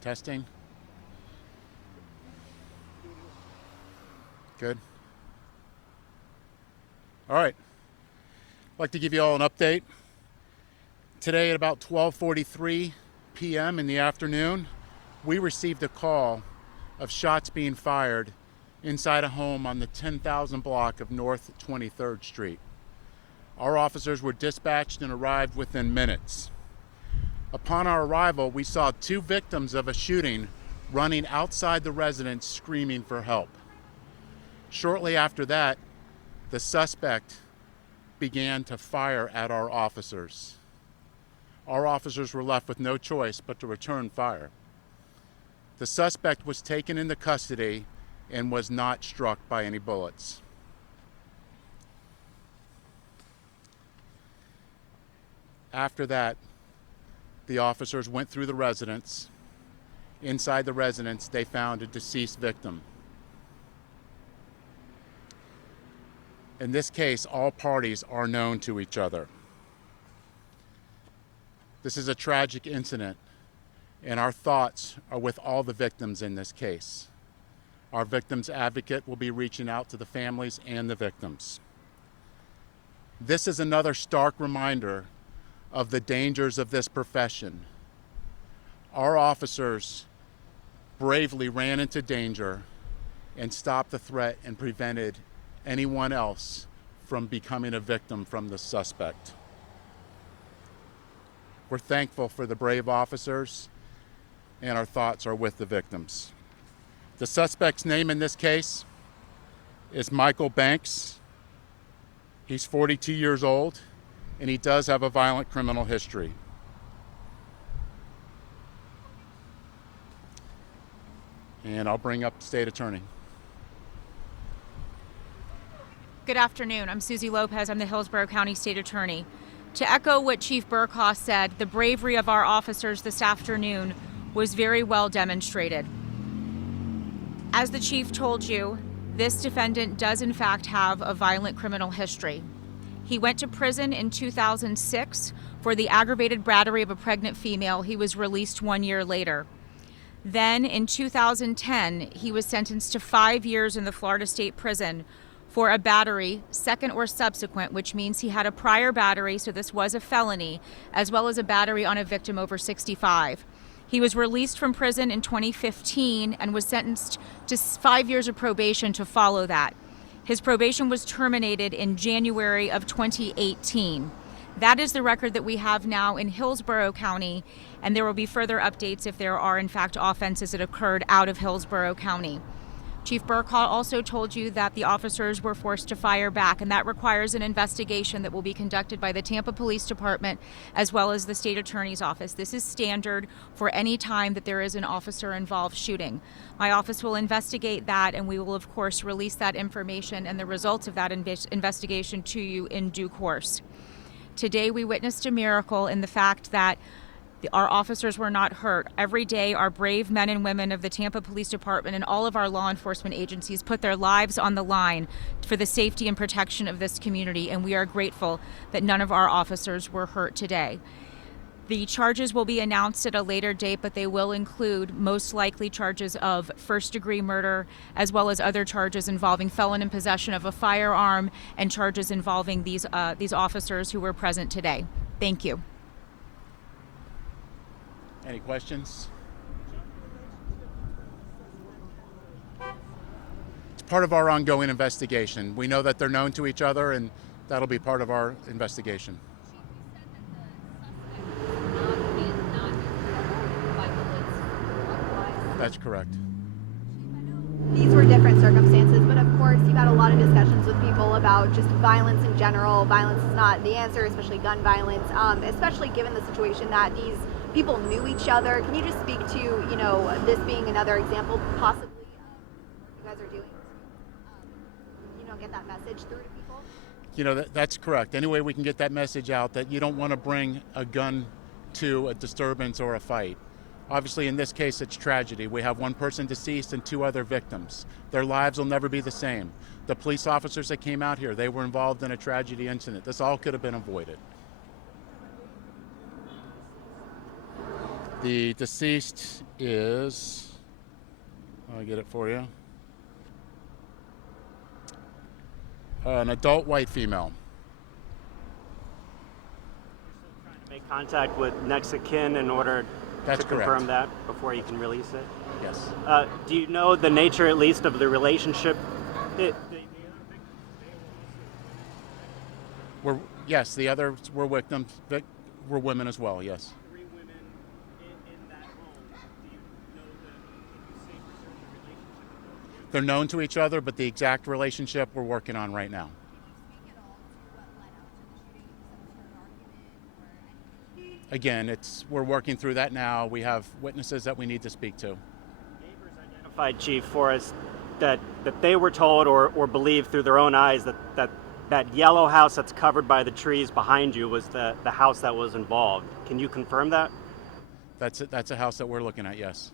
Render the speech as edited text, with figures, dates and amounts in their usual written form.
Testing. Good. All right. I'd like to give you all an update. Today at about 12:43 p.m. in the afternoon, we received a call of shots being fired inside a home on the 10,000 block of North 23rd Street. Our officers were dispatched and arrived within minutes. Upon our arrival, we saw two victims of a shooting running outside the residence screaming for help. Shortly after that, the suspect began to fire at our officers. Our officers were left with no choice but to return fire. The suspect was taken into custody and was not struck by any bullets. After that, the officers went through the residence. Inside the residence, they found a deceased victim. In this case, all parties are known to each other. This is a tragic incident, and our thoughts are with all the victims in this case. Our victims advocate will be reaching out to the families and the victims. This is another stark reminder of the dangers of this profession. Our officers bravely ran into danger and stopped the threat and prevented anyone else from becoming a victim from the suspect. We're thankful for the brave officers, and our thoughts are with the victims. The suspect's name in this case is Michael Banks. He's 42 years old, and he does have a violent criminal history. And I'll bring up the state attorney. Good afternoon. I'm Susie Lopez. I'm the Hillsborough County State Attorney. To echo what Chief Burkhoff said, the bravery of our officers this afternoon was very well demonstrated. As the Chief told you, this defendant does in fact have a violent criminal history. He went to prison in 2006 for the aggravated battery of a pregnant female. He was released 1 year later. Then in 2010, he was sentenced to 5 years in the Florida State Prison for a battery, second or subsequent, which means he had a prior battery, so this was a felony, as well as a battery on a victim over 65. He was released from prison in 2015 and was sentenced to 5 years of probation to follow that. His probation was terminated in January of 2018. That is the record that we have now in Hillsborough County, and there will be further updates if there are in fact offenses that occurred out of Hillsborough County. Chief Burkhoff also told you that the officers were forced to fire back, and that requires an investigation that will be conducted by the Tampa Police Department as well as the State Attorney's Office. This is standard for any time that there is an officer-involved shooting. My office will investigate that, and we will, of course, release that information and the results of that investigation to you in due course. Today, we witnessed a miracle in the fact that our officers were not hurt. Every day, our brave men and women of the Tampa Police Department and all of our law enforcement agencies put their lives on the line for the safety and protection of this community, and we are grateful that none of our officers were hurt today. The charges will be announced at a later date, but they will include most likely charges of first-degree murder, as well as other charges involving felon in possession of a firearm and charges involving these officers who were present today. Thank you. Any questions? It's part of our ongoing investigation. We know that they're known to each other, and that'll be part of our investigation. That's correct. These were different circumstances, but of course you've had a lot of discussions with people about just violence in general. Violence is not the answer, especially gun violence, especially given the situation that these people knew each other. Can you just speak to, this being another example possibly of what you guys are doing to, get that message through to people? That's correct. Any way we can get that message out that you don't want to bring a gun to a disturbance or a fight. Obviously, in this case, it's tragedy. We have one person deceased and 2 other victims. Their lives will never be the same. The police officers that came out here, they were involved in a tragedy incident. This all could have been avoided. The deceased is, I'll get it for you, an adult white female. Make contact with next of kin in order That's to confirm correct. that before you can release it? Yes. Do you know the nature, at least, of the relationship? Yes, the others were victims, were women as well, yes. Three women in that home. Do you know can you say for certain the relationship? They're known to each other, but the exact relationship we're working on right now. Again, we're working through that now. We have witnesses that we need to speak to. Neighbors identified, Chief, for us that they were told or believed through their own eyes that yellow house that's covered by the trees behind you was the house that was involved. Can you confirm that? That's a house that we're looking at, yes.